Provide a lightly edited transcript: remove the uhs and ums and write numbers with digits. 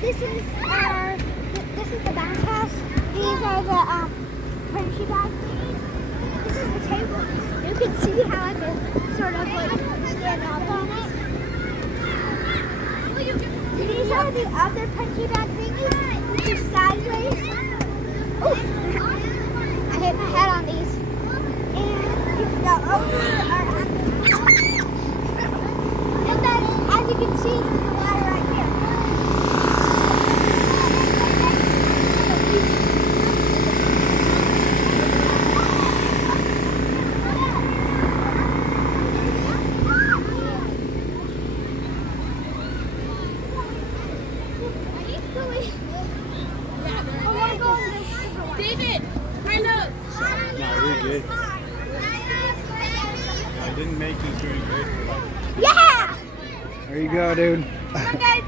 This is the bounce house. These are the punchy bag thingies. This is the table. You can see how I can sort of like stand up on it. These are the other punchy bag thingies, which is sideways. Oh, I hit my head on these. And you can go over or under. And then, as you can see, there's a ladder right here. David, kind of. No, you're good. I didn't make you doing great. Yeah! There you go, dude. Come on, guys.